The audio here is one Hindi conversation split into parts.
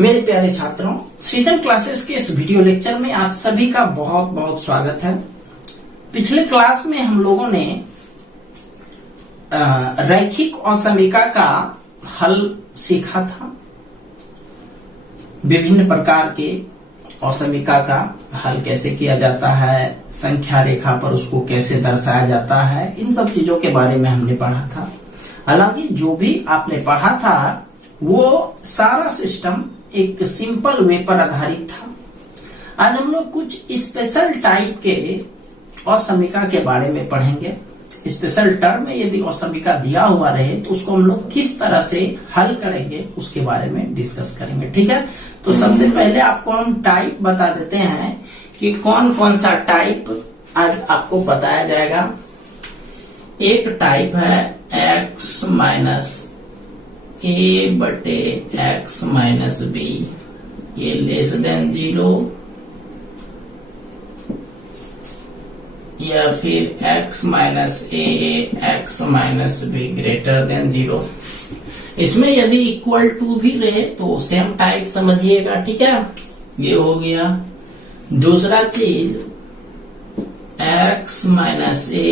मेरे प्यारे छात्रों, सृजन क्लासेस के इस वीडियो लेक्चर में आप सभी का बहुत बहुत स्वागत है। पिछले क्लास में हम लोगों ने रैखिक असमीका का हल सीखा था। विभिन्न प्रकार के असमीका का हल कैसे किया जाता है, संख्या रेखा पर उसको कैसे दर्शाया जाता है, इन सब चीजों के बारे में हमने पढ़ा था। हालांकि जो भी आपने पढ़ा था वो सारा सिस्टम एक सिंपल वे पर आधारित था। आज हम लोग कुछ स्पेशल टाइप के असमीका के बारे में पढ़ेंगे। स्पेशल टर्म में यदि असमीका दिया हुआ रहे तो उसको हम लोग किस तरह से हल करेंगे उसके बारे में डिस्कस करेंगे। ठीक है, तो सबसे पहले आपको हम टाइप बता देते हैं कि कौन कौन सा टाइप आज आपको बताया जाएगा। एक टाइप है x माइनस ए बटे एक्स माइनस बी, ये लेस देन 0, या फिर x माइनस ए x minus B greater than 0। इसमें यदि इक्वल टू भी रहे तो सेम टाइप समझिएगा। ठीक है, ये हो गया। दूसरा चीज x minus A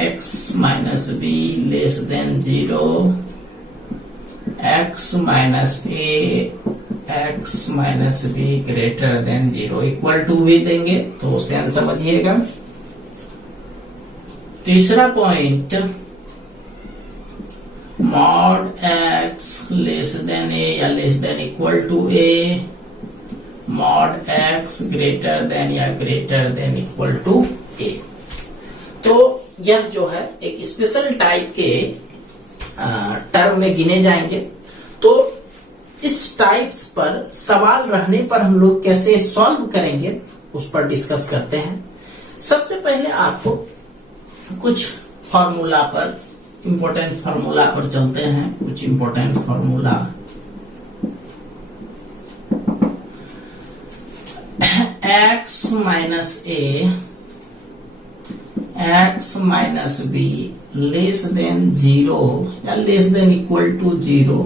x minus B less than 0, x minus A x minus B greater than 0, equal to भी देंगे तो सेम समझिएगा। तीसरा point mod x less than A या less than equal to A, mod x greater than या greater than equal to A. तो यह जो है एक स्पेशल टाइप के टर्म में गिने जाएंगे। तो इस टाइप्स पर सवाल रहने पर हम लोग कैसे सॉल्व करेंगे उस पर डिस्कस करते हैं। सबसे पहले आपको कुछ फार्मूला पर, इंपॉर्टेंट फार्मूला पर चलते हैं। कुछ इंपॉर्टेंट फार्मूला, x माइनस ए x minus B less than 0 या लेस देन इक्वल टू 0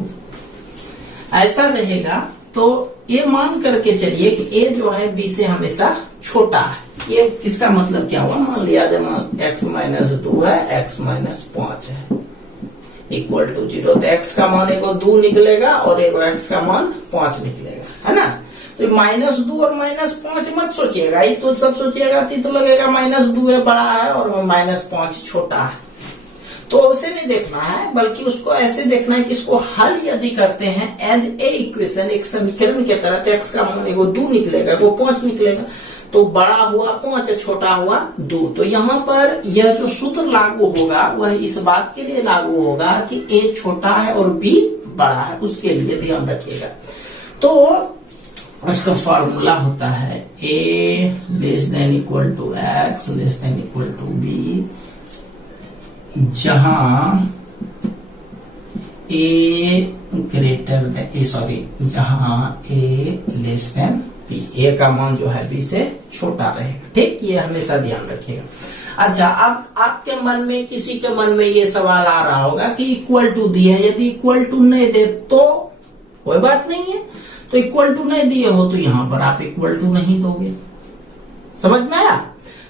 ऐसा रहेगा। तो ये मान करके चलिए कि a जो है b से हमेशा छोटा है। ये किसका मतलब क्या हुआ, मान लिया जब x माइनस 2 है, x माइनस 5 है, इक्वल टू 0, तो x का मान एगो 2 निकलेगा और एगो x का मान 5 निकलेगा, है ना। तो -2 और -5 मत सोचिएगा, ये तो सब सोचिएगा तो लगेगा -2 है बड़ा है और -5 छोटा है। तो उसे नहीं देखना है, बल्कि उसको ऐसे देखना है कि इसको हल यदि करते हैं एज ए इक्वेशन, एक समीकरण की तरह, तो x का मान एगो 2 निकलेगा, वो 5 निकलेगा, तो बड़ा हुआ 5, छोटा हुआ 2। तो यहाँ पर यह जो सूत्र लागू होगा वह इस बात के लिए लागू होगा कि a छोटा है और b बड़ा है, उसके लिए ध्यान रखिएगा। तो इसका फॉर्मूला होता है a less than equal to x less than equal to b, जहां a ग्रेटर देन जहां a less than b, a का मान जो है b से छोटा रहेगा। ठीक, ये हमेशा ध्यान रखिएगा। अच्छा, अब आपके मन में, किसी के मन में ये सवाल आ रहा होगा कि इक्वल टू दिए, यदि इक्वल टू नहीं दे तो कोई बात नहीं है, तो इक्वल टू नहीं दिए हो तो यहाँ पर आप इक्वल टू नहीं दोगे। समझ में आया?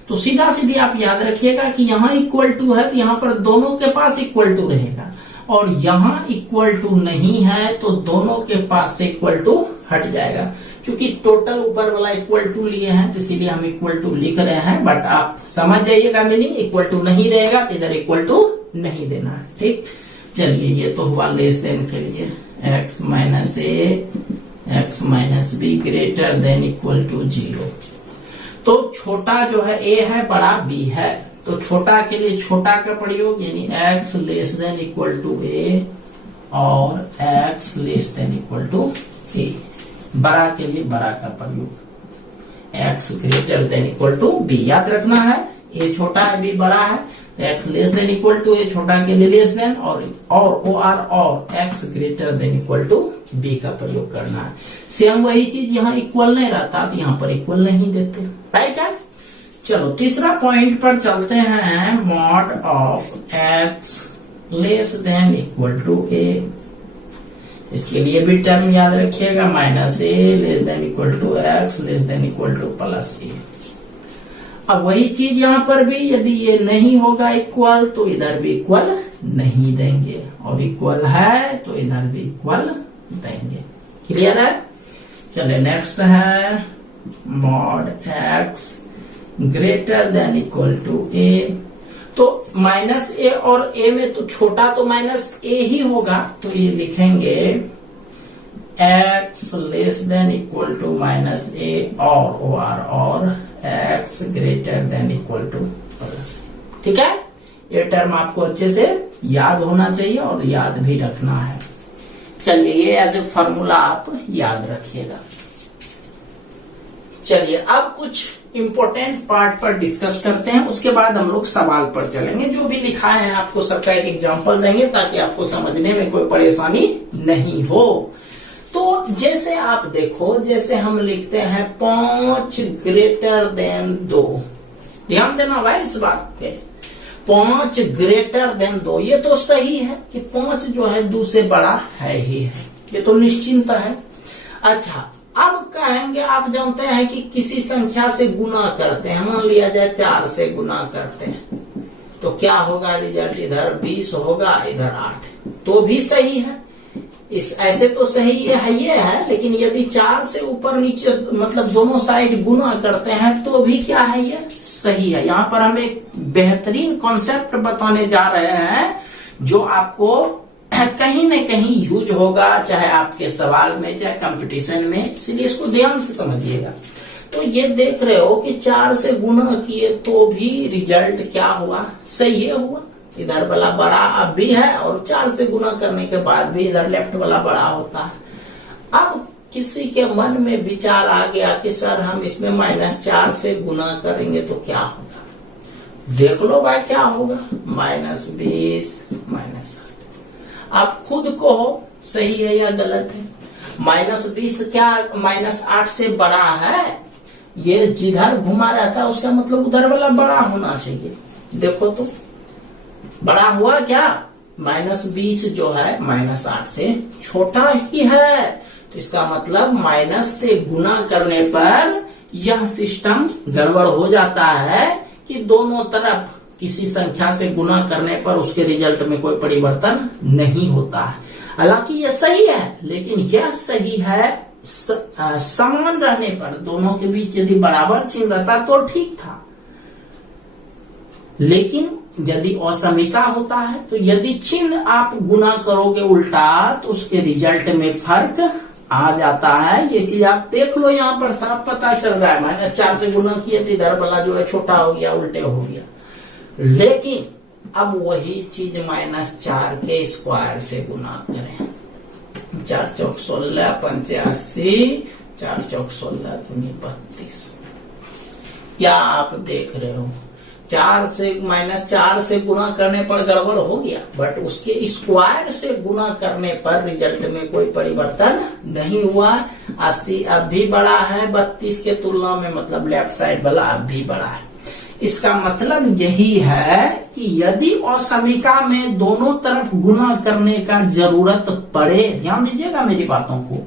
तो सीधा सीधी आप याद रखिएगा कि यहाँ इक्वल टू है तो यहाँ पर दोनों के पास इक्वल टू रहेगा, और यहाँ इक्वल टू नहीं है तो दोनों के पास से इक्वल टू हट जाएगा। क्योंकि टोटल ऊपर वाला इक्वल टू लिए हैं तो इसीलिए हम इक्वल टू लिख रहे हैं, बट आप समझ जाइएगा मीनिंग। इक्वल टू नहीं रहेगा तो इधर इक्वल टू नहीं देना है। ठीक, चलिए, ये तो हुआ लेस देन के लिए, x minus A x minus B greater than equal to 0। तो छोटा जो है a है, बड़ा b है, तो छोटा के लिए छोटा का प्रयोग, यानी x less than equal to a और x less than equal to a। बड़ा के लिए बड़ा का प्रयोग, x greater than equal to b। याद रखना है, a छोटा है, b बड़ा है, तो x less than equal to a, छोटा के लिए लेस देन, और x greater than equal to b का प्रयोग करना है। सेम वही चीज यहाँ इक्वल नहीं रहता तो यहाँ पर इक्वल नहीं देते। राइट है। चलो तीसरा पॉइंट पर चलते हैं। Mod of x less than equal to a, इसके लिए भी टर्म याद रखिएगा, minus A less than equal to x less than equal to plus A. अब वही चीज यहां पर भी, यदि ये नहीं होगा इक्वल तो इधर भी इक्वल नहीं देंगे, और इक्वल है तो इधर भी इक्वल देंगे। क्लियर है? चलिए नेक्स्ट है mod x greater than equal to A. तो माइनस ए और ए में तो छोटा तो माइनस ए ही होगा, तो ये लिखेंगे x less than equal to minus A और x greater than equal to plus. ठीक है, ये टर्म आपको अच्छे से याद होना चाहिए और याद भी रखना है। चलिए ये एज ए फॉर्मूला आप याद रखिएगा। चलिए अब कुछ इंपॉर्टेंट पार्ट पर डिस्कस करते हैं, उसके बाद हम लोग सवाल पर चलेंगे। जो भी लिखा है आपको सबका एक एग्जांपल देंगे ताकि आपको समझने में कोई परेशानी नहीं हो। तो जैसे आप देखो, जैसे हम लिखते हैं 5 ग्रेटर देन 2, ध्यान देना भाई इस बात पे, 5 ग्रेटर देन 2, ये तो सही है कि 5 जो है 2 से बड़ा है ही है, ये तो निश्चिंत है। अच्छा, अब कहेंगे आप जानते हैं कि किसी संख्या से गुना करते हैं, मान लिया जाए 4 से गुना करते हैं, तो क्या होगा रिजल्ट, इधर 20 होगा इधर 8, तो भी सही है। इस ऐसे तो सही ये है, लेकिन यदि 4 से ऊपर नीचे मतलब दोनों साइड गुना करते हैं तो भी क्या है, ये सही है। यहाँ पर हम एक बेहतरीन कॉन्सेप्ट बताने जा रहे हैं जो आपको कहीं न कहीं यूज होगा, चाहे आपके सवाल में चाहे कंपटीशन में, इसलिए इसको ध्यान से समझिएगा। तो ये देख रहे हो कि 4 से गुना किए तो भी रिजल्ट क्या हुआ, सही है हुआ। इधर वाला बड़ा अब भी है और 4 से गुना करने के बाद भी इधर लेफ्ट वाला बड़ा होता है। अब किसी के मन में विचार आ गया कि सर हम इसमें -4 से गुना करेंगे तो क्या होगा, देख लो भाई क्या होगा, -20 -8। आप खुद को सही है या गलत है, -20 क्या -8 से बड़ा है, ये जिधर घुमा रहता है उसका मतलब उधर वाला बड़ा होना चाहिए। देखो तो बड़ा हुआ क्या, -20 जो है -8 से छोटा ही है, तो इसका मतलब माइनस से गुना करने पर यह सिस्टम गड़बड़ हो जाता है कि दोनों तरफ किसी संख्या से गुना करने पर उसके रिजल्ट में कोई परिवर्तन नहीं होता है। हालांकि यह सही है, लेकिन यह सही है समान रहने पर, दोनों के बीच यदि बराबर चिन्ह रहता तो ठीक था। लेकिन यदि असमीका होता है तो यदि चिन्ह आप गुना करोगे उल्टा तो उसके रिजल्ट में फर्क आ जाता है। ये चीज आप देख लो, यहाँ पर साफ पता चल रहा है, -4 से गुना किए तो इधर वाला जो है छोटा हो गया, उल्टे हो गया। लेकिन अब वही चीज -4 के स्क्वायर से गुना करें, 4 चौक 16 85, 4 चौक 16 दूनी 32। क्या आप देख रहे हो, 4 से -4 से गुना करने पर गड़बड़ हो गया, बट उसके स्क्वायर से गुना करने पर रिजल्ट में कोई परिवर्तन नहीं हुआ। 80 अब भी बड़ा है 32 के तुलना में, मतलब लेफ्ट साइड वाला अब भी बड़ा है। इसका मतलब यही है कि यदि असमीका में दोनों तरफ गुना करने का जरूरत पड़े, ध्यान दीजिएगा मेरी बातों को,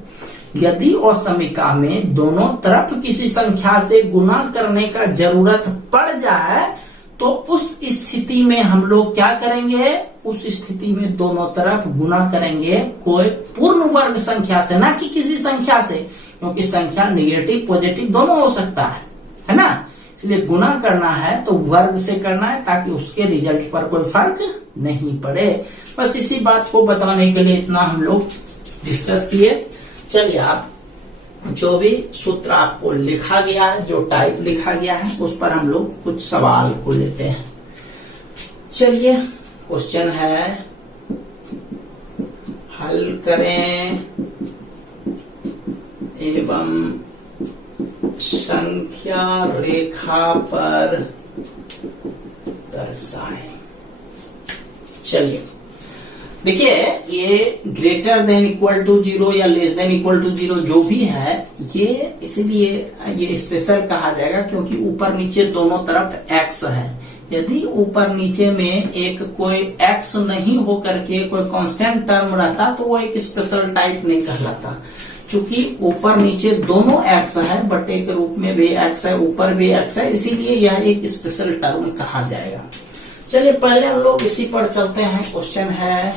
यदि असमीका में दोनों तरफ किसी संख्या से गुना करने का जरूरत पड़ जाए तो उस स्थिति में हम लोग क्या करेंगे, उस स्थिति में दोनों तरफ गुना करेंगे कोई पूर्ण वर्ग संख्या से, ना कि किसी संख्या से, क्योंकि संख्या निगेटिव पॉजिटिव दोनों हो सकता है ना। इसलिए गुना करना है तो वर्ग से करना है ताकि उसके रिजल्ट पर कोई फर्क नहीं पड़े। बस इसी बात को बताने के लिए इतना हम लोग डिस्कस किए। चलिए आप जो भी सूत्र आपको लिखा गया है, जो टाइप लिखा गया है, उस पर हम लोग कुछ सवाल को लेते हैं। चलिए क्वेश्चन है, हल करें एवं संख्या रेखा पर दर्शाएं। चलिए देखिए, ये ग्रेटर देन इक्वल टू 0 या लेस देन इक्वल टू 0 जो भी है, ये इसलिए ये स्पेशल कहा जाएगा क्योंकि ऊपर नीचे दोनों तरफ x है, यदि ऊपर नीचे में एक कोई एक्स नहीं हो करके कोई कांस्टेंट टर्म रहता तो वो एक स्पेशल टाइप नहीं कहलाता। चूंकि ऊपर नीचे दोनों एक्स है, बटे के रूप में भी एक्स है, ऊपर भी एक्स है, इसीलिए यह एक स्पेशल टर्म कहा जाएगा। चलिए पहले हम लोग इसी पर चलते हैं। क्वेश्चन है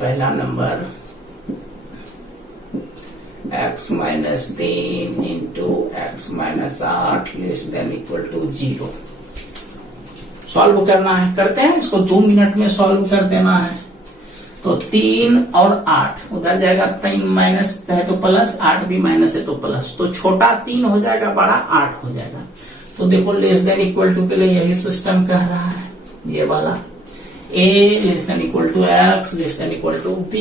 पहला नंबर, x minus 3 into x minus 8 less than equal to 0। Solve करना है, करते हैं इसको 2 मिनट में सॉल्व कर देना है। तो 3 और 8 उधर जाएगा, 3 माइनस है तो प्लस, 8 भी माइनस है तो प्लस, तो छोटा 3 हो जाएगा, बड़ा 8 हो जाएगा। तो देखो लेस देन इक्वल टू के लिए यही सिस्टम कह रहा है, ये वाला a less than equal to x less than equal to b।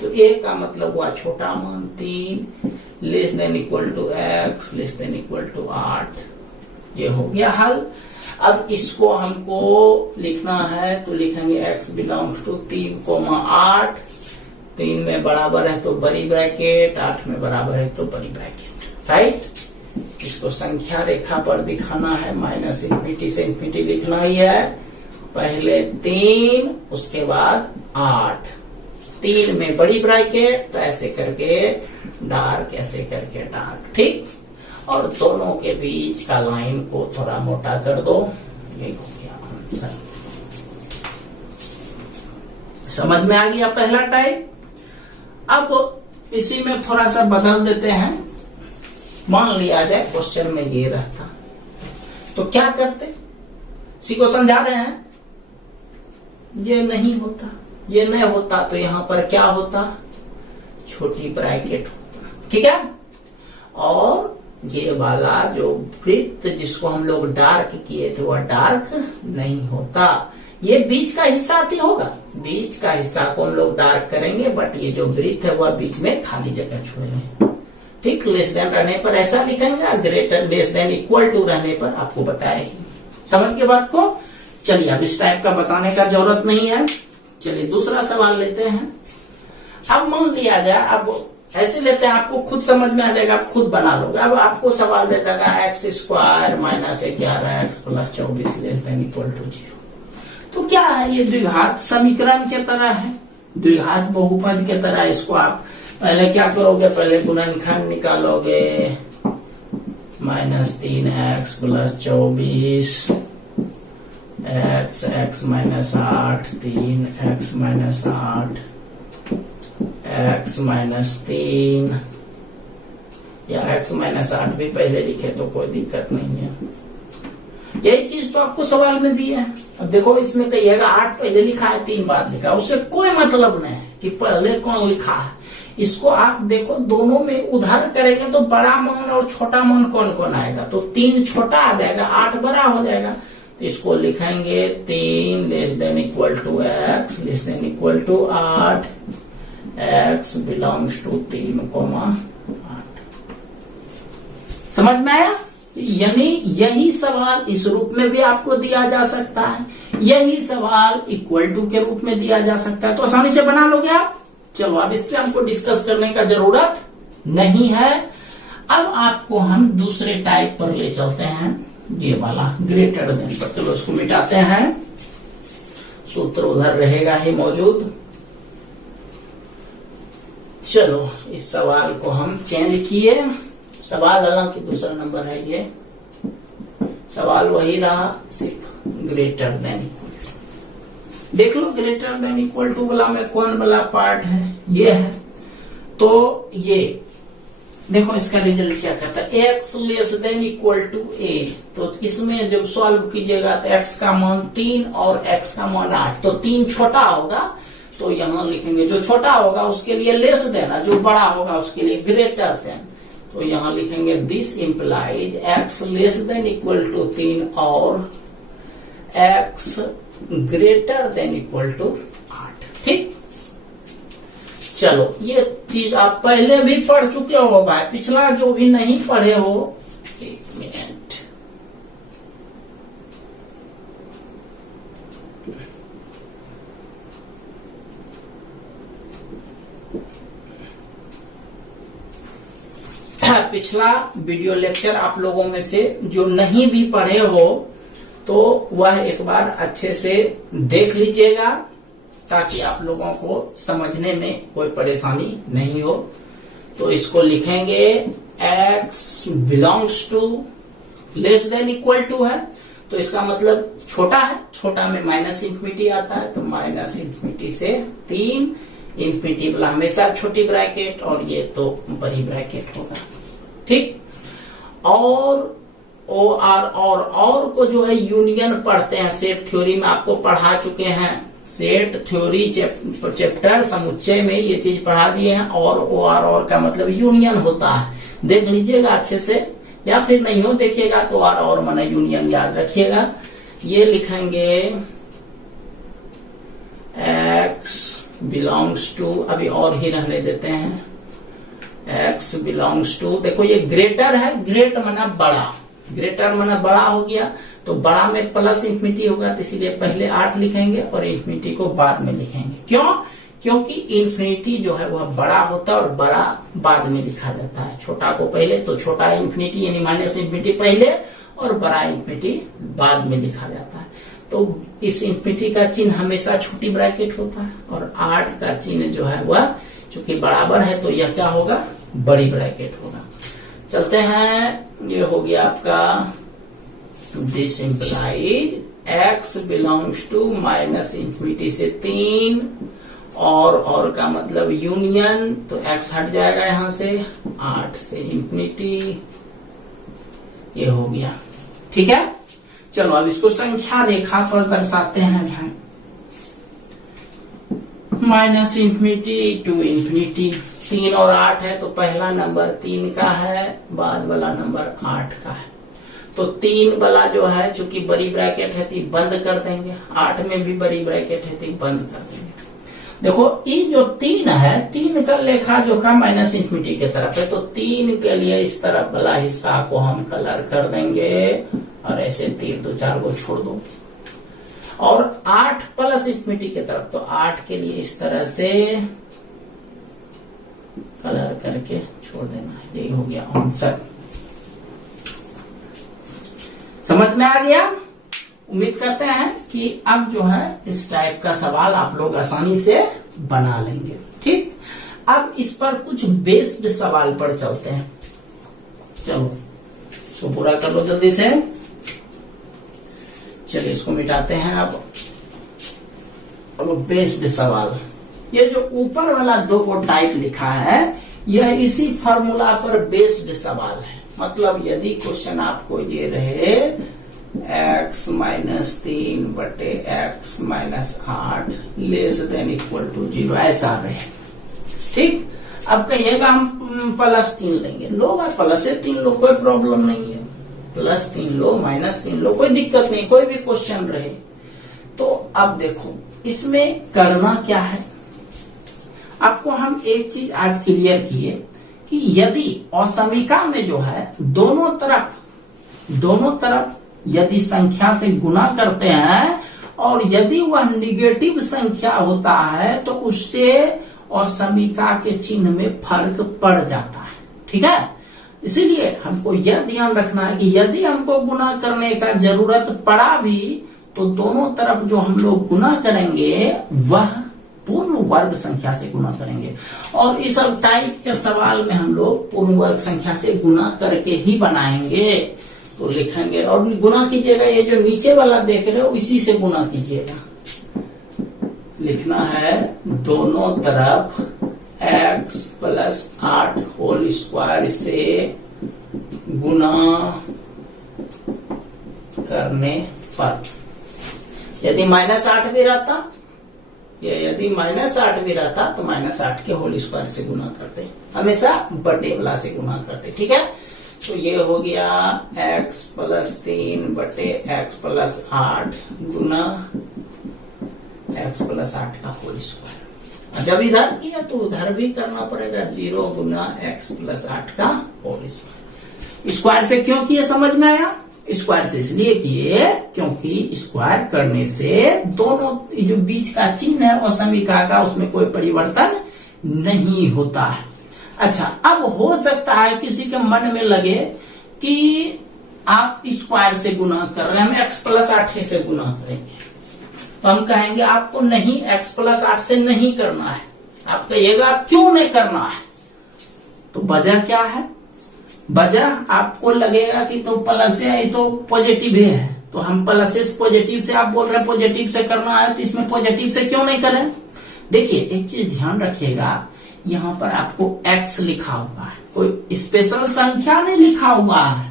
तो a का मतलब हुआ छोटा मान 3 less than equal to x less than equal to 8। ये हो गया हल। अब इसको हमको लिखना है तो लिखेंगे x बिलोंग्स टू 3,8, 3 में बराबर है तो बड़ी ब्रैकेट, 8 में बराबर है तो बड़ी ब्रैकेट, राइट। इसको संख्या रेखा पर दिखाना है, माइनस इंफिनिटी से इंफिनिटी लिखना ही है। पहले 3 उसके बाद 8, 3 में बड़ी ब्रैकेट तो ऐसे करके डार्क, ऐसे करके डार्क, ठीक। और दोनों के बीच का लाइन को थोड़ा मोटा कर दो, ये हो गया आंसर। समझ में आ गया पहला टाइप। अब इसी में थोड़ा सा बदल देते हैं। मान लिया जाए क्वेश्चन में ये रहता तो क्या करते, इसी को समझा रहे हैं। ये नहीं होता, ये नहीं होता तो यहां पर क्या होता, छोटी ब्रैकेट होता, ठीक है। और ये वाला जो वृत्त जिसको हम लोग डार्क किए थे वह डार्क नहीं होता, ये बीच का हिस्सा ही होगा, बीच का हिस्सा को हम लोग डार्क करेंगे, बट ये जो वृत्त है वह बीच में खाली जगह छोड़ेंगे, ठीक। लेस देन रहने पर ऐसा लिखेंगे, greater less than equal to रहने पर आपको बताया ही। समझ के बात को। चलिए अब इस टाइप का बताने का जरूरत नहीं है। चलिए दूसरा सवाल लेते हैं। अब मान लिया जाए, अब ऐसे लेते हैं, आपको खुद समझ में आ जाएगा, आप खुद बना लोगे। अब आपको सवाल दे देगा x square minus 11x plus 24 less than equal to 0। तो क्या है, ये द्विघात समीकरण के तरह है, द्विघात बहुपद के तरह। इसको आप पहले क्या करोगे, पहले गुणनखंड निकालोगे, minus 3x plus 24 x minus 8, 3x minus 8 x minus 3, या x माइनस 8 भी पहले लिखे तो कोई दिक्कत नहीं है। यही चीज तो आपको सवाल में दी है। अब देखो इसमें कहिएगा 8 पहले लिखा है, 3 बाद लिखा है, उससे कोई मतलब नहीं कि पहले कौन लिखा है। इसको आप देखो दोनों में उधार करेंगे तो बड़ा मान और छोटा मान कौन कौन आएगा, तो 3 छोटा आ जाएगा, 8 बड़ा हो जाएगा। तो इसको लिखेंगे 3 less than equal to x less than equal to 8, x belongs to 3,8। समझ में आया। यानी यही सवाल इस रूप में भी आपको दिया जा सकता है, यही सवाल इक्वल टू के रूप में दिया जा सकता है, तो आसानी से बना लोगे आप। चलो अब इस पे हमको डिस्कस करने का जरूरत नहीं है। अब आपको हम दूसरे टाइप पर ले चलते हैं, ये वाला ग्रेटर देन पर। चलो इसको मिटाते हैं, सूत्र उधर रहेगा ही मौजूद। चलो इस सवाल को हम चेंज किए, सवाल हालांकि दूसरा नंबर है, ये सवाल वही रहा, सिर्फ ग्रेटर देन इक्वल। देख लो ग्रेटर देन इक्वल टू वाला में कौन वाला पार्ट है, ये है। तो ये देखो इसका रिजल्ट क्या करता है, x less than equal to a। तो इसमें जब सॉल्व कीजिएगा तो x का मान 3 और x का मान 8, तो 3 छोटा होगा तो यहां लिखेंगे जो छोटा होगा उसके लिए लेस देन, जो बड़ा होगा उसके लिए ग्रेटर देन। तो यहां लिखेंगे this implies x less than equal to 3 और x greater than equal to 8, ठीक। चलो ये चीज आप पहले भी पढ़ चुके हो भाई, पिछला जो भी नहीं पढ़े हो, एक मिनट। पिछला वीडियो लेक्चर आप लोगों में से जो नहीं भी पढ़े हो तो वह एक बार अच्छे से देख लीजिएगा, ताकि आप लोगों को समझने में कोई परेशानी नहीं हो। तो इसको लिखेंगे x belongs to less than equal to है, तो इसका मतलब छोटा है, छोटा में माइनस इंफिनिटी आता है, तो माइनस इंफिनिटी से 3, इंफिनिटी वाला हमेशा छोटी ब्रैकेट और ये तो बड़ी ब्रैकेट होगा। ठीक, और और को जो है यूनियन पढ़ते हैं, सेट थ्योरी में आपको पढ़ा चुके हैं, सेट थ्योरी चैप्टर समुच्चय में ये चीज पढ़ा दिए हैं। और का मतलब यूनियन होता है, देख लीजिएगा अच्छे से, या फिर नहीं हो देखिएगा तो और माने यूनियन याद रखिएगा। ये लिखेंगे x बिलोंग्स टू, अभी और ही रहने देते हैं, x बिलोंग्स टू, देखो ये ग्रेटर है, ग्रेट माना बड़ा, ग्रेटर माना बड़ा हो गया, तो बड़ा में प्लस इंफिनिटी होगा, तो इसीलिए पहले 8 लिखेंगे और इंफिनिटी को बाद में लिखेंगे। क्यों? क्योंकि इंफिनिटी जो है वह बड़ा होता है और बड़ा बाद में लिखा जाता है, छोटा को पहले, तो छोटा इंफिनिटी यानी माइनस इंफिनिटी पहले और बड़ा इंफिनिटी बाद में लिखा जाता है। तो इस इंफिनिटी का चिन्ह हमेशा छोटी ब्रैकेट होता है और 8 का चिन्ह जो है वह चूंकि बराबर है तो यह क्या होगा, बड़ी ब्रैकेट होगा। चलते हैं, ये हो गया आपका this implies x belongs to minus infinity से 3 और का मतलब यूनियन, तो x हट जाएगा यहां से, 8 से इंफिनिटी, ये हो गया। ठीक है, चलो अब इसको संख्या रेखा पर दर्शाते हैं भाई। माइनस इंफिनिटी टू इंफिनिटी, 3 और 8 है, तो पहला नंबर 3 का है, बाद वाला नंबर 8 का है। तो 3 वाला जो है चूंकि बड़ी ब्रैकेट है तो बंद कर देंगे, 8 में भी बड़ी ब्रैकेट है तो बंद कर देंगे। देखो ये जो 3 है, 3 का लेखा जोखा माइनस इंफिनिटी के तरफ है, तो 3 के लिए इस तरफ वाला हिस्सा को हम कलर कर देंगे और ऐसे तीर 2-4 को छोड़ दो। और 8 प्लस इंफिनिटी के तरफ, तो 8 के लिए इस तरह से कलर करके छोड़ देना, यही हो गया आंसर। समझ में आ गया? उम्मीद करते हैं कि अब जो है इस टाइप का सवाल आप लोग आसानी से बना लेंगे। ठीक, अब इस पर कुछ बेस्ड सवाल पर चलते हैं। चलो इसको पूरा कर लो जल्दी से। चलिए इसको मिटाते हैं। अब बेस्ड सवाल, ये जो ऊपर वाला 2 को टाइप लिखा है यह इसी फॉर्मूला पर बेस्ड सवाल है। मतलब यदि क्वेश्चन आपको ये रहे x माइनस 3 बटे x minus 8 less than equal to 0, ऐसा रहे। ठीक, अब कहिएगा हम प्लस 3 लेंगे, लो भाई प्लस 3 लो, कोई प्रॉब्लम नहीं है, प्लस 3 लो माइनस 3 लो, कोई दिक्कत नहीं, कोई भी क्वेश्चन रहे। तो अब देखो इसमें करना क्या है, आपको हम एक चीज आज क्लियर किए कि यदि असमीका में जो है दोनों तरफ यदि संख्या से गुना करते हैं और यदि वह निगेटिव संख्या होता है तो उससे असमीका के चिन्ह में फर्क पड़ जाता है। ठीक है, इसीलिए हमको यह ध्यान रखना है कि यदि हमको गुना करने का जरूरत पड़ा भी तो दोनों तरफ जो हम लोग गुना करेंगे वह पूर्ण वर्ग संख्या से गुना करेंगे। और इस टाइप के सवाल में हम लोग पूर्ण वर्ग संख्या से गुना करके ही बनाएंगे। तो लिखेंगे और गुना कीजिएगा, ये जो नीचे वाला देख रहे हो इसी से गुना कीजिएगा। लिखना है दोनों तरफ x प्लस 8 होल स्क्वायर से गुना करने पर, यदि माइनस 8 भी रहता, यदि माइनस 8 भी रहता तो माइनस 8 के होल स्क्वायर से गुना करते, हमेशा बटे वाला से गुना करते। ठीक है, तो ये हो गया x प्लस 3 बटे x प्लस 8 गुना x प्लस 8 का होल स्क्वायर। जब इधर किया तो उधर भी करना पड़ेगा, 0 गुना x प्लस 8 का होल स्क्वायर। स्क्वायर से क्यों किए समझ में आया? स्क्वायर से इसलिए किए क्योंकि स्क्वायर करने से दोनों जो बीच का चिन्ह है असमीका का उसमें कोई परिवर्तन नहीं होता है। अच्छा, अब हो सकता है किसी के मन में लगे कि आप स्क्वायर से गुना कर रहे हैं, हम x प्लस 8 से गुना करेंगे, तो हम कहेंगे आपको नहीं, x प्लस 8 से नहीं करना है। आप कहिएगा क्यों नहीं करना है, तो वजह क्या है? वजह आपको लगेगा कि तो प्लस है, ये तो पॉजिटिव है, तो हम प्लस से पॉजिटिव से, आप बोल रहे हैं पॉजिटिव से करना है, तो इसमें पॉजिटिव से क्यों नहीं करें? देखिए एक चीज ध्यान रखिएगा, यहाँ पर आपको x लिखा हुआ है, कोई स्पेशल संख्या नहीं लिखा हुआ है।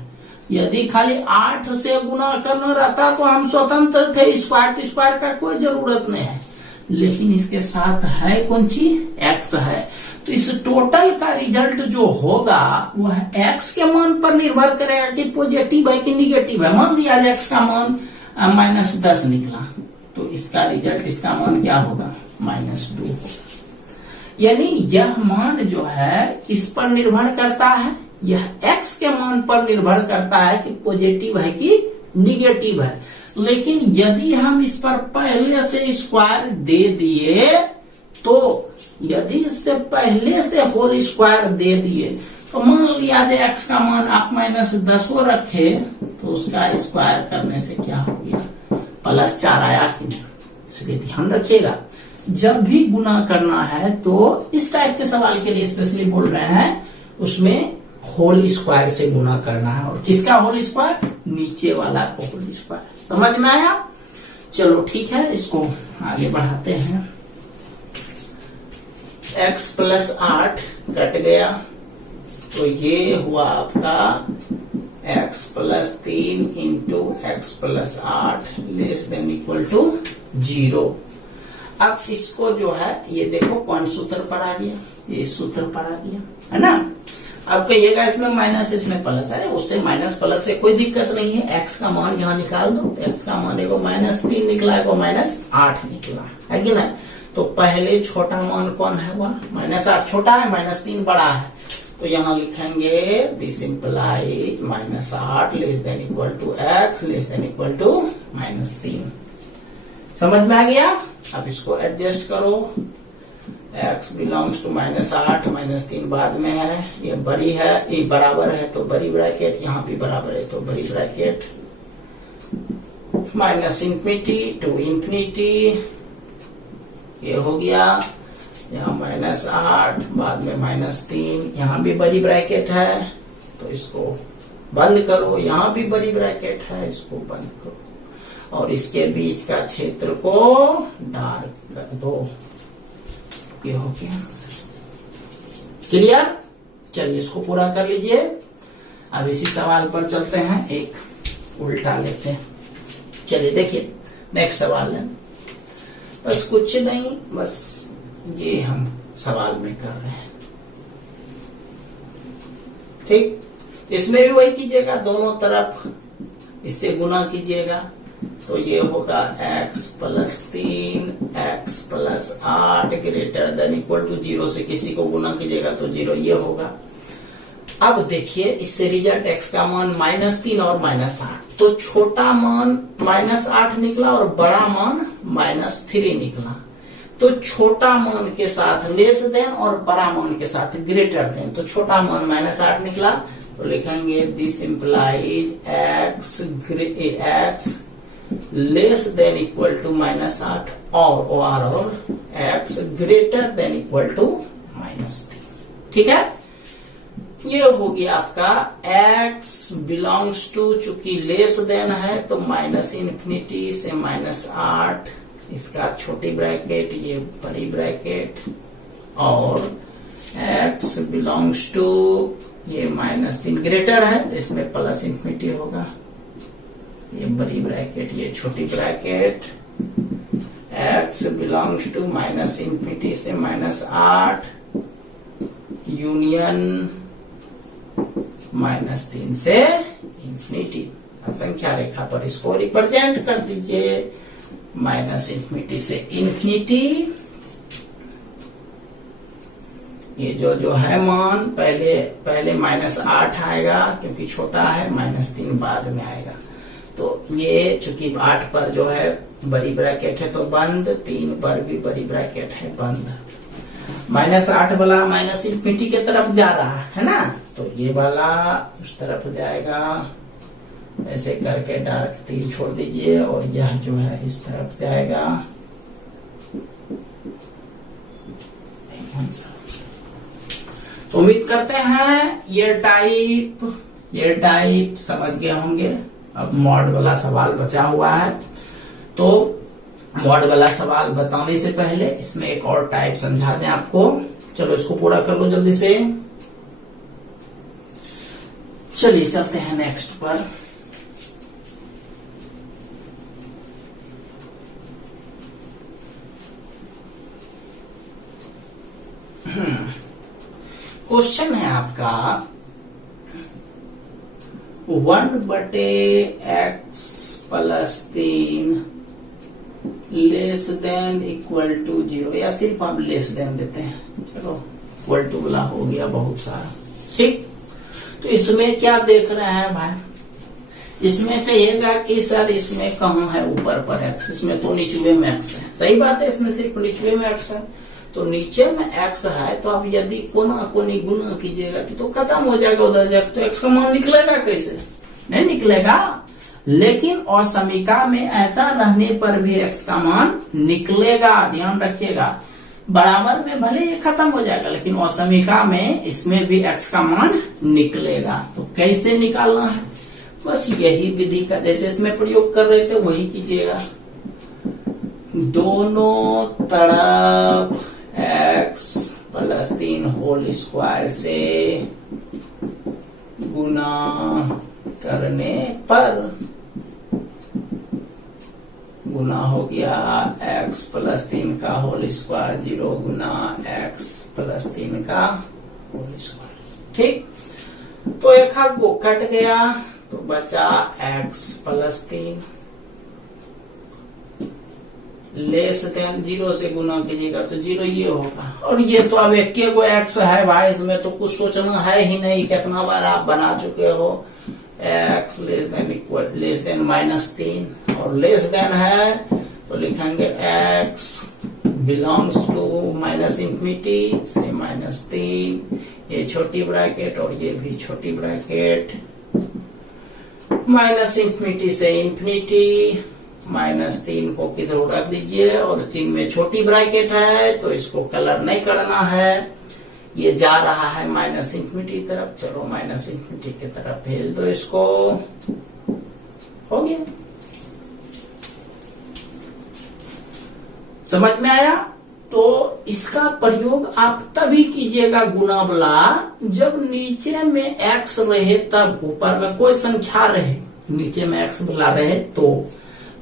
यदि खाली 8 से गुना करना रहता तो हम स्वतंत्र थे, स्क्वायर का कोई जरूरत नहीं है, लेकिन इसके साथ है कौन चीज? x है। तो इस टोटल का रिजल्ट जो होगा वह x के मान पर निर्भर करेगा कि पॉजिटिव है कि निगेटिव है। मान लिया x का मान -10 निकला, तो इसका रिजल्ट, इसका मान क्या होगा? -2 होगा। यानी यह मान जो है किस पर निर्भर करता है? यह x के मान पर निर्भर करता है कि पॉजिटिव है कि निगेटिव है। लेकिन यदि हम इस पर पहले से स्क्वायर दे दिए, तो यदि इस पे पहले से होल स्क्वायर दे दिए, तो मान लिया जाए x का मान आप -10 रखे, तो उसका स्क्वायर करने से क्या हो गया? +4 आया कि नहीं? इसलिए ध्यान रखिएगा, जब भी गुना करना है तो इस टाइप के सवाल के लिए स्पेशली बोल रहे हैं, उसमें होल स्क्वायर से गुना करना है। और किसका होल स्क्वायर? नीचे वाला को होल स्क्वायर। समझ में आया? चलो ठीक है, इसको आगे बढ़ाते हैं। x प्लस 8 कट गया, तो ये हुआ आपका x plus 3 into x plus 8 less than equal to 0। अब इसको जो है, ये देखो कौन सूत्र पर आ गया? ये सूत्र पर आ गया, है ना? अब कहिएगा इसमें माइनस, इसमें प्लस। अरे उससे माइनस प्लस से कोई दिक्कत नहीं है, x का मान यहाँ निकाल दो, तो x का मान एगो -3 निकला, एगो -8 निकला, है कि नहीं? तो पहले छोटा मान कौन है? वह -8 छोटा है, -3 बड़ा है, तो यहाँ लिखेंगे this implies -8 less than equal to x less than equal to -3। समझ में आ गया? अब इसको एडजस्ट करो, x बिलोंग्स टू -8, -3 बाद में है, ये बड़ी है, ये बराबर है तो बड़ी ब्रैकेट, यहाँ भी बराबर है तो बड़ी ब्रैकेट, -इंफिनिटी टू इंफिनिटी, ये हो गया, यहाँ -8 बाद में -3, यहाँ भी बड़ी ब्रैकेट है तो इसको बंद करो, यहाँ भी बड़ी ब्रैकेट है, इसको बंद करो, और इसके बीच का क्षेत्र को डार्क कर दो। ये हो गया आंसर। क्लियर? चलिए इसको पूरा कर लीजिए। अब इसी सवाल पर चलते हैं, एक उल्टा लेते हैं। चलिए देखिए, नेक्स्ट सवाल है, बस कुछ नहीं, बस ये हम सवाल में कर रहे हैं, ठीक? इसमें भी वही कीजिएगा, दोनों तरफ इससे गुना कीजिएगा, तो ये होगा x plus 3 x plus 8 greater than equal to 0 से किसी को गुना कीजिएगा तो 0 ये होगा। अब देखिए इससे रिजल्ट x का मान -3 और -8, तो छोटा मान -8 निकला और बड़ा मान -3 निकला। तो छोटा मान के साथ लेस देन और बड़ा मान के साथ ग्रेटर देन, तो छोटा मान -8 निकला, तो लिखेंगे this implies x less than equal to -8 और x greater than equal to -3। ठीक है, ये हो गया आपका x बिलोंग्स टू, चूंकि लेस देन है तो -इंफिनिटी से -8, इसका छोटी ब्रैकेट ये बड़ी ब्रैकेट, और x बिलोंग्स टू ये -3 ग्रेटर है तो इसमें प्लस इंफिनिटी होगा, ये बड़ी ब्रैकेट ये छोटी bracket, x belongs to -infinity से -8 यूनियन -3 से इंफिनिटी। अब संख्या रेखा पर इसको रिप्रेजेंट कर दीजिए, -इंफिनिटी से इंफिनिटी, ये जो है मान पहले -8 आएगा क्योंकि छोटा है, -3 बाद में आएगा, तो ये चूंकि 8 पर जो है बड़ी ब्रैकेट है तो बंद, 3 पर भी बड़ी ब्रैकेट है बंद। -8 वाला माइनस इंफिनिटी की तरफ जा रहा है ना, तो ये वाला उस तरफ जाएगा, ऐसे करके डार्क तीर छोड़ दीजिए, और यह जो है इस तरफ जाएगा। उम्मीद करते हैं ये टाइप समझ गए होंगे। अब मॉड वाला सवाल बचा हुआ है, तो मॉड वाला सवाल बताने से पहले इसमें एक और टाइप समझा दें आपको। चलो इसको पूरा कर लो जल्दी से। चलिए चलते हैं नेक्स्ट पर। क्वेश्चन है आपका 1/x + 3 less than equal to 0, या सिर्फ आप लेस देन देते हैं। चलो इक्वल टू वाला हो गया बहुत सारा, ठीक। तो इसमें क्या देख रहे हैं भाई, इसमें कहिएगा कि सर इसमें कहाँ है ऊपर पर x, इसमें तो नीचे में x है। सही बात है, इसमें सिर्फ नीचे में x है, तो नीचे में x है, तो आप यदि कोना कोनी गुना कीजिएगा तो खत्म हो जाएगा, उधर जाएगा, तो x का मान निकलेगा कैसे? नहीं निकलेगा। लेकिन असमीका में ऐसा रहने पर भी x का मान निकलेगा, ध्यान रखिएगा। बराबर में भले ये खत्म हो जाएगा, लेकिन असमीका में इसमें भी x का मान निकलेगा। तो कैसे निकालना है, बस यही विधि का जैसे इसमें प्रयोग कर रहे थे वही कीजिएगा। दोनों तरफ x + 3 होल स्क्वायर से गुना करने पर गुना हो गया x + 3 का होल स्क्वायर 0 गुना x + 3 का होल स्क्वायर, ठीक। तो एक को कट गया तो बचा x + 3 लेस देन 0 से गुना कीजिएगा तो 0 ये होगा। और ये तो अब एक को x है भाई, इसमें तो कुछ सोचना है ही नहीं, कितना बार आप बना चुके हो। x लेस देन -3 और लेस देन है तो लिखेंगे x बिलोंग्स टू -इंफिनिटी से -3, ये छोटी ब्रैकेट और ये भी छोटी ब्रैकेट, -इंफिनिटी से इंफिनिटी, -3 को किधर रख दीजिए, और 3 में छोटी ब्रैकेट है तो इसको कलर नहीं करना है, ये जा रहा है -इंफिनिटी तरफ। चलो -इंफिनिटी की तरफ भेज दो इसको, हो गया। समझ में आया? तो इसका प्रयोग आप तभी कीजिएगा गुना वाला जब नीचे में x रहे, तब ऊपर में कोई संख्या रहे, नीचे में x वाला रहे तो।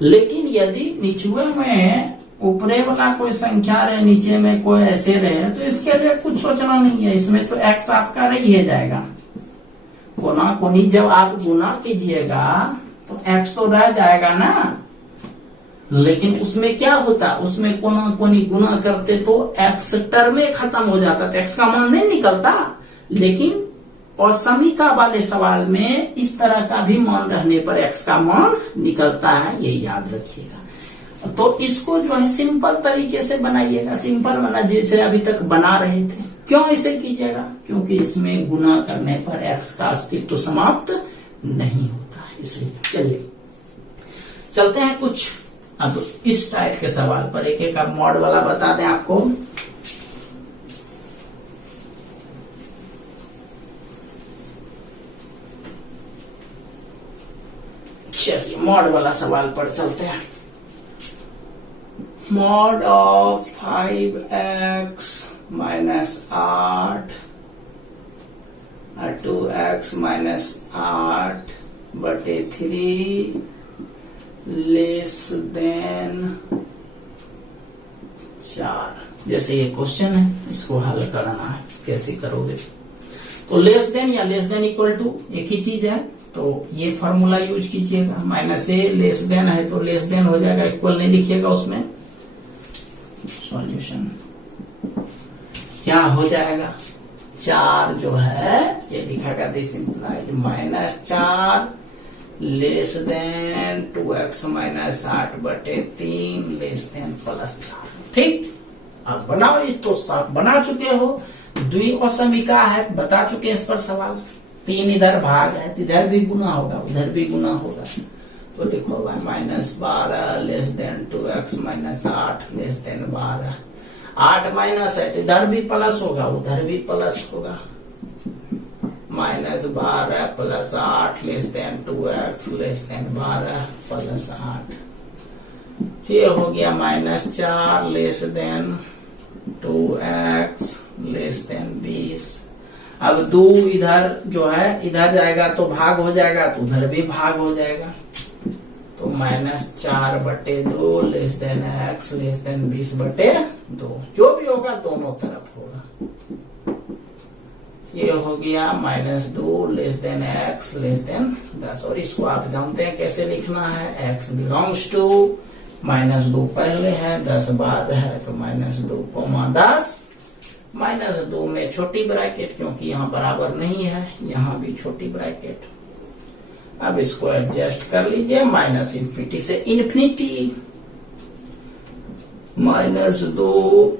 लेकिन यदि निचुए में ऊपरे वाला कोई संख्या रहे, नीचे में कोई ऐसे रहे, तो इसके लिए कुछ सोचना नहीं है, इसमें तो x आपका रही है जाएगा। कोना कोनी जब आप गुना कीजिएगा तो x तो रह जाएगा ना, लेकिन उसमें क्या होता, उसमें कोना कोनी गुना करते तो x टर्म में खत्म हो जाता, तो x का मान नहीं निकलता। लेकिन असमीका वाले सवाल में इस तरह का भी मान रहने पर x का मान निकलता है, ये याद रखिएगा। तो इसको जो है सिंपल तरीके से बनाइएगा, सिंपल बना जैसे अभी तक बना रहे थे। क्यों इसे कीजिएगा? क्योंकि इसमें गुना करने पर x का अस्तित्व तो समाप्त नहीं होता है, इसलिए। चलिए चलते हैं कुछ अब इस टाइप के सवाल पर, एक एक अब मॉड वाला बता दें आपको। चलिए मॉड वाला सवाल पर चलते हैं। Mod of 5x - 8 2x - 8/3 less than 4। जैसे ये क्वेश्चन है, इसको हल करना है, कैसे करोगे? तो लेस देन या लेस देन इक्वल टू एक ही चीज है, तो ये फॉर्मूला यूज कीजिएगा। -a लेस देन है तो लेस देन हो जाएगा, इक्वल नहीं लिखिएगा उसमें। सॉल्यूशन क्या हो जाएगा, 4 जो है ये लिखेगा this implies -4 less than 2x - 8/3 less than +4, ठीक। अब बनाओ, इस तो साफ बना चुके हो, द्विअसमिका है, बता चुके हैं इस पर सवाल। 3 इधर भाग है, इधर भी गुना होगा, उधर भी गुना होगा, तो लिखो भाई -12 less than 2x minus 8 less then 12। 8 minus है, इधर भी प्लस होगा, उधर भी प्लस होगा, -12 plus 8 less then 2x less than 12 plus 8। ये हो गया -4 less than 2x less than 20। अब 2 इधर जो है इधर जाएगा तो भाग हो जाएगा, तो उधर भी भाग हो जाएगा, तो -4/2 less than x less then 20/2, जो भी होगा दोनों तरफ होगा। ये हो गया -2 less than x less then 10, और इसको आप जानते हैं कैसे लिखना है, x बिलोंग्स टू, -2 पहले है 10 बाद है, तो -2, 10, -2 में छोटी ब्रैकेट, क्योंकि यहाँ बराबर नहीं है, यहाँ भी छोटी ब्रैकेट। अब इसको एडजस्ट कर लीजिए, -∞ से इन्फिनिटी, -2,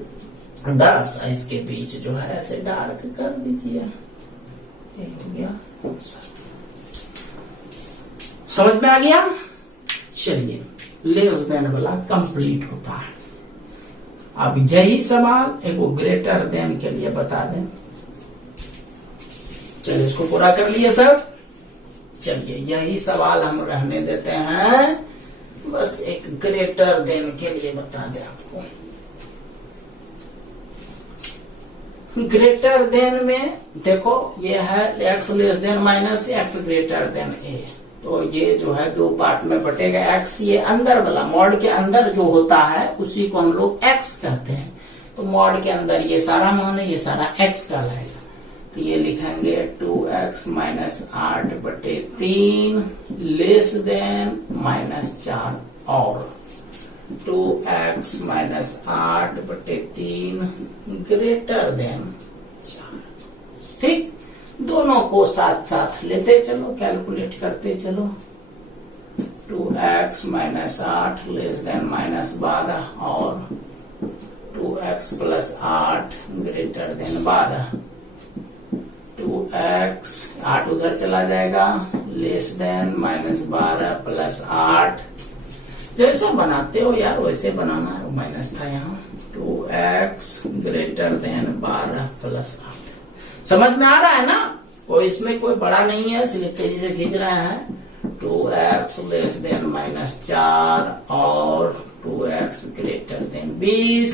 10, इसके बीच जो है ऐसे डार्क कर दीजिए, ये हो गया आंसर। समझ में आ गया? चलिए, लेस देन वाला कंप्लीट होता है। अब यही सवाल एक ग्रेटर देन के लिए बता दें। चलिए, इसको पूरा कर लिए सब। चलिए, यही सवाल हम रहने देते हैं, बस एक ग्रेटर देन के लिए बता दें आपको। ग्रेटर देन में देखो, ये है x less then minus x greater then a, तो ये जो है 2 पार्ट में बटेगा। x ये अंदर वाला, मॉड के अंदर जो होता है उसी को हम लोग x कहते हैं, तो मॉड के अंदर ये सारा मान है, ये सारा x कहलाएगा, तो ये लिखेंगे 2x माइनस 8/3 लेस देन -4, और 2x माइनस 8/3 ग्रेटर देन 4। ठीक, दोनों को साथ साथ लेते चलो, कैलकुलेट करते चलो। 2x माइनस 8 लेस देन -12, और 2x plus 8 greater then 12। 2x 8 उधर चला जाएगा, लेस देन -12 प्लस 8, जैसा बनाते हो यार वैसे बनाना है, वो माइनस था यहाँ। 2x greater than 12 plus 8। समझ में आ रहा है ना? कोई इसमें कोई बड़ा नहीं है, इसलिए तेजी से खींच रहे हैं। 2x लेस देन -4 और 2x ग्रेटर देन 20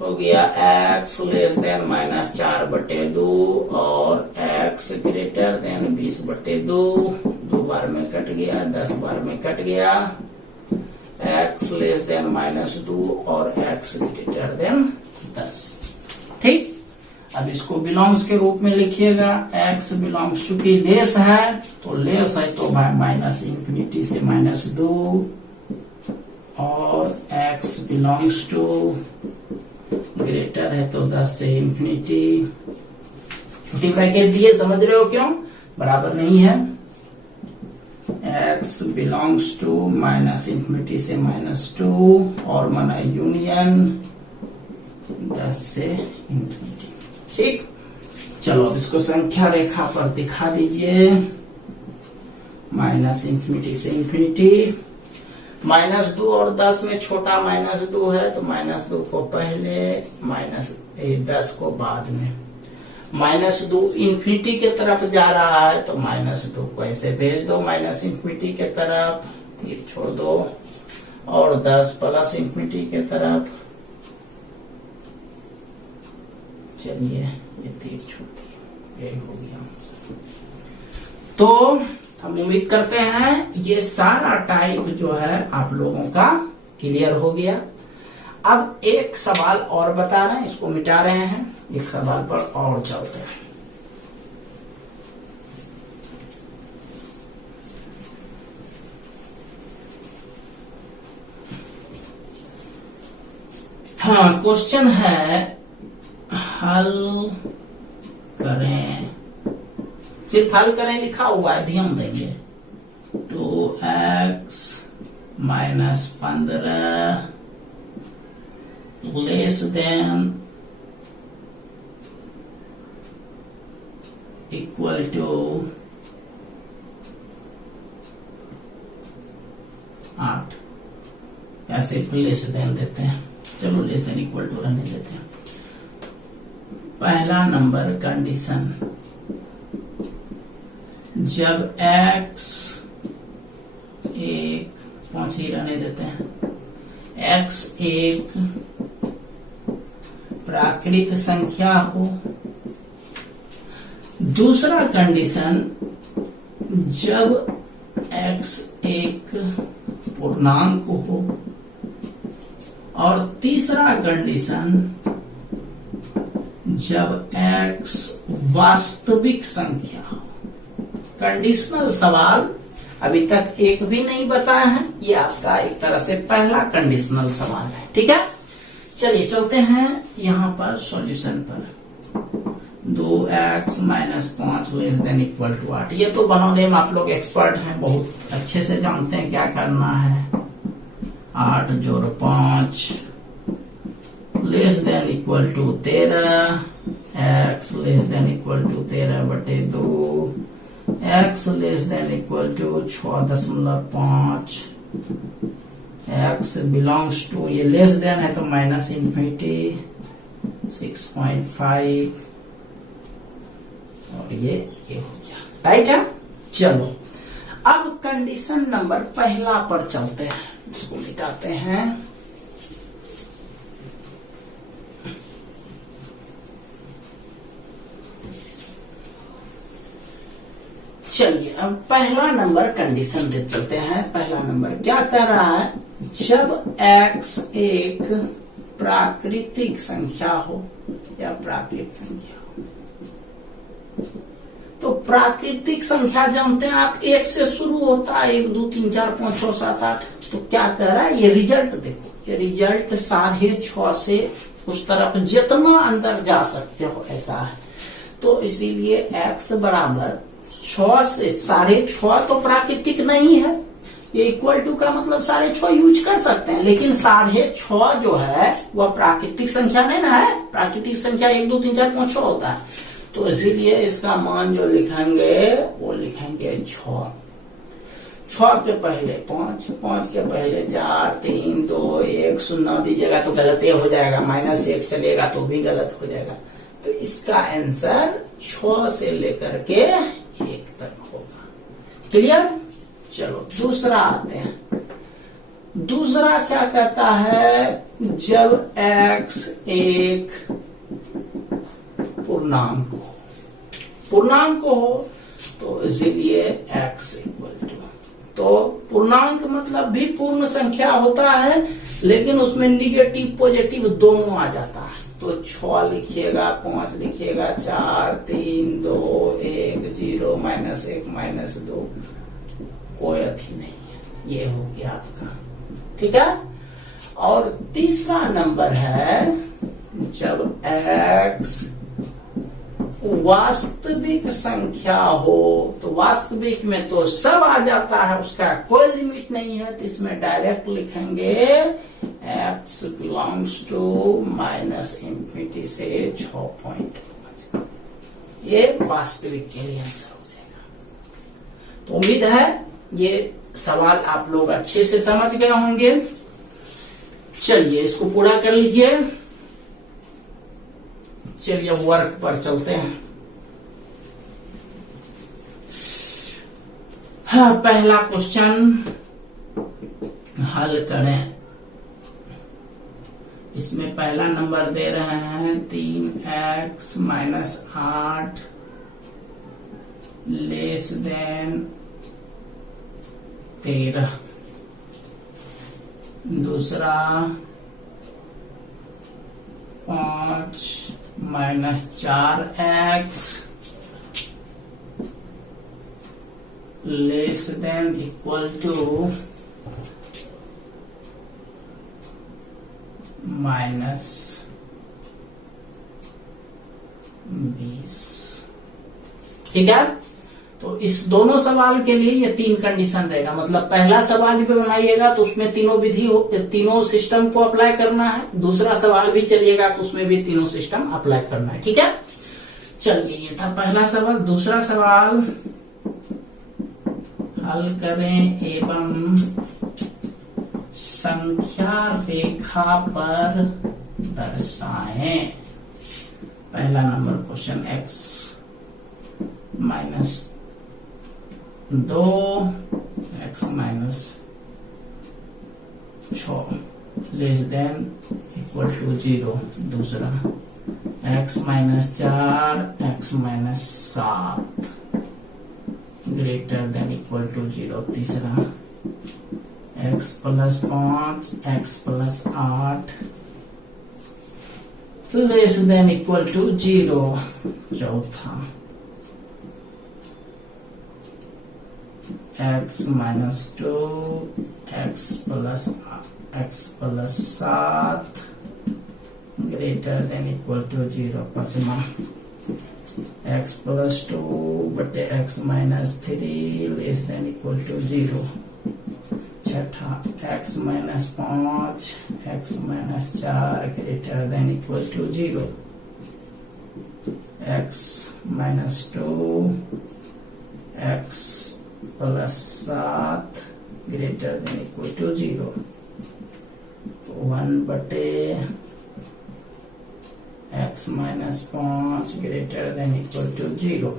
हो गया। x लेस देन -4/2 और x ग्रेटर देन 20/2, 2 बार में कट गया, 10 बार में कट गया। x लेस देन -2 और x ग्रेटर देन 10। ठीक, अब इसको बिलोंग्स के रूप में लिखिएगा। x बिलोंग्स, चूंकि लेस है तो लेस है तो -∞ से -2, और x बिलोंग्स टू, ग्रेटर है तो 10 से इन्फिनिटी। छोटी ब्रैकेट दिए, समझ रहे हो क्यों? बराबर नहीं है। x बिलोंग्स टू -∞ से -2, और माना यूनियन 10 से इन्फिनिटी। ठीक, चलो अब इसको संख्या रेखा पर दिखा दीजिए। -∞ से इन्फिनिटी, -2 और 10 में छोटा -2 है, तो -2 को पहले, -10 को बाद में। -2 इन्फिनिटी के तरफ जा रहा है, तो -2 को ऐसे भेज दो -∞ के तरफ, तीर छोड़ दो, और 10 प्लस इन्फिनिटी के तरफ। चलिए, ये तीर छोड़ दिए, ये हो गया। तो हम उम्मीद करते हैं ये सारा टाइप जो है आप लोगों का क्लियर हो गया। अब एक सवाल और बता रहे हैं, इसको मिटा रहे हैं, एक सवाल पर और चलते हैं। हाँ, क्वेश्चन है, हल करें, सिर्फ हल करें लिखा हुआ है, ध्यान देंगे। 2x minus 15 less than equal to 8 या सिर्फ लेस देन देते हैं, चलो लेस देन इक्वल टू रहने देते हैं। पहला नंबर कंडीशन, जब x 1 5 ही रहने देते हैं, x एक प्राकृत संख्या हो। दूसरा कंडीशन, जब x एक पूर्णांक हो। और तीसरा कंडीशन, जब x वास्तविक संख्या हो। कंडीशनल सवाल अभी तक एक भी नहीं बताया है, ये आपका एक तरह से पहला कंडीशनल सवाल है। ठीक है, चलिए चलते हैं यहां पर सॉल्यूशन पर। 2x minus 5 less than equal to 8, ये तो बनाने में आप लोग एक्सपर्ट हैं, बहुत अच्छे से जानते हैं क्या करना है। 8 जोड़ 5 less than equal to 13, x less than equal to 13/2, x less than equal to 6.5, x belongs to, ये लेस देन है तो माइनस इन्फिनिटी 6.5, और ये हो गया। राइट है, चलो अब कंडीशन नंबर पहला पर चलते हैं, इसको मिटाते हैं। चलिए अब पहला नंबर कंडीशन दे चलते हैं। पहला नंबर क्या कर रहा है, जब x एक प्राकृतिक संख्या हो या प्राकृत संख्या हो। तो प्राकृतिक संख्या जानते हैं आप, 1 से शुरू होता है, 1 2 3 4 5 6 7 8। तो क्या कह रहा है, ये रिजल्ट देखो, ये रिजल्ट 6.5 से उस तरफ जितना अंदर जा सकते हो ऐसा है। तो इसीलिए x बराबर 6 से 6.5 तो प्राकृतिक नहीं है, ये इक्वल टू का मतलब 6.5 यूज कर सकते हैं, लेकिन 6.5 जो है वह प्राकृतिक संख्या नहीं ना है। प्राकृतिक संख्या 1 2 3 4 5 6 होता है, तो इसीलिए इसका मान जो लिखेंगे वो लिखेंगे 6। 6 के पहले 5, 5 के पहले 4 3 2 1 0 दीजिएगा तो गलत हो जाएगा, -1 चलेगा तो भी गलत हो जाएगा। तो इसका आंसर 6 से लेकर के 1 तक होगा। क्लियर, चलो दूसरा आते हैं। दूसरा क्या कहता है, जब x एक पूर्णांक हो तो इसीलिए x इक्वल टू, तो पूर्णांक मतलब भी पूर्ण संख्या होता है, लेकिन उसमें निगेटिव पॉजिटिव दोनों आ जाता है। तो 6 लिखिएगा, 5 लिखिएगा, 4 3 2 1 0 -1 -2, कोई अथी नहीं है, ये हो गया आपका। ठीक है, और तीसरा नंबर है, जब x वास्तविक संख्या हो। तो वास्तविक में तो सब आ जाता है, उसका कोई लिमिट नहीं है, तो इसमें डायरेक्ट लिखेंगे x बिलोंग्स टू -इन्फिनिटी से 6.5। ये वास्तविक के लिए आंसर हो जाएगा। तो उम्मीद है ये सवाल आप लोग अच्छे से समझ गए होंगे। चलिए इसको पूरा कर लीजिए। चलिए वर्क पर चलते हैं। हाँ, पहला क्वेश्चन हल करें। इसमें पहला नंबर दे रहे हैं 3x - 8 लेस देन 13। दूसरा 5 - 4x less than equal to -20। ठीक है, तो इस दोनों सवाल के लिए ये 3 कंडीशन रहेगा। मतलब पहला सवाल भी बनाइएगा तो उसमें तीनों सिस्टम को अप्लाई करना है, दूसरा सवाल भी चलिएगा तो उसमें भी तीनों सिस्टम अप्लाई करना है। ठीक है, चलिए ये था पहला सवाल। दूसरा सवाल हल करें एवं संख्या रेखा पर दर्शाएं। पहला number question x -2 x -6 less than equal to 0। दूसरा x -4 x -7 greater than equal to 0। तीसरा x +5 x +8 less than equal to 0। चौथा x -2 x +7 greater than equal to 0। पांचवा x +2 बटे x -3 less than equal to 0। छठा x -5 x -4 greater than equal to 0। x -2 x +7 greater than equal to 0। 1 बटे x -5 greater than equal to 0।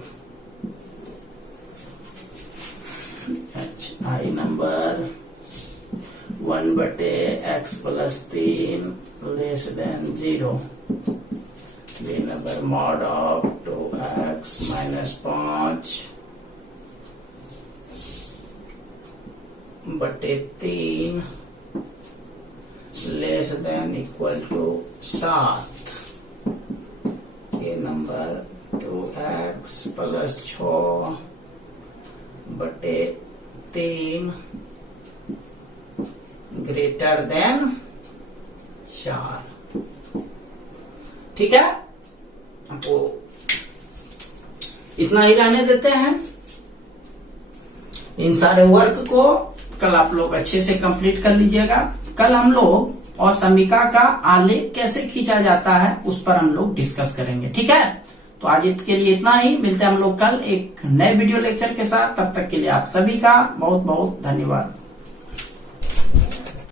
I number 1 बटे x +3 less than 0। B number mod of 2x -5 बटे 3 लेस देन इक्वल टू 7। ये नंबर 2x +6 बटे 3 ग्रेटर देन 4। ठीक है, तो इतना ही रहने देते हैं। इन सारे वर्क को कल आप लोग अच्छे से कंप्लीट कर लीजिएगा। कल हम लोग और समीका का आलेख कैसे खींचा जाता है उस पर हम लोग डिस्कस करेंगे। ठीक है, तो आज के लिए इतना ही। मिलते हैं हम लोग कल एक नए वीडियो लेक्चर के साथ। तब तक के लिए आप सभी का बहुत बहुत धन्यवाद।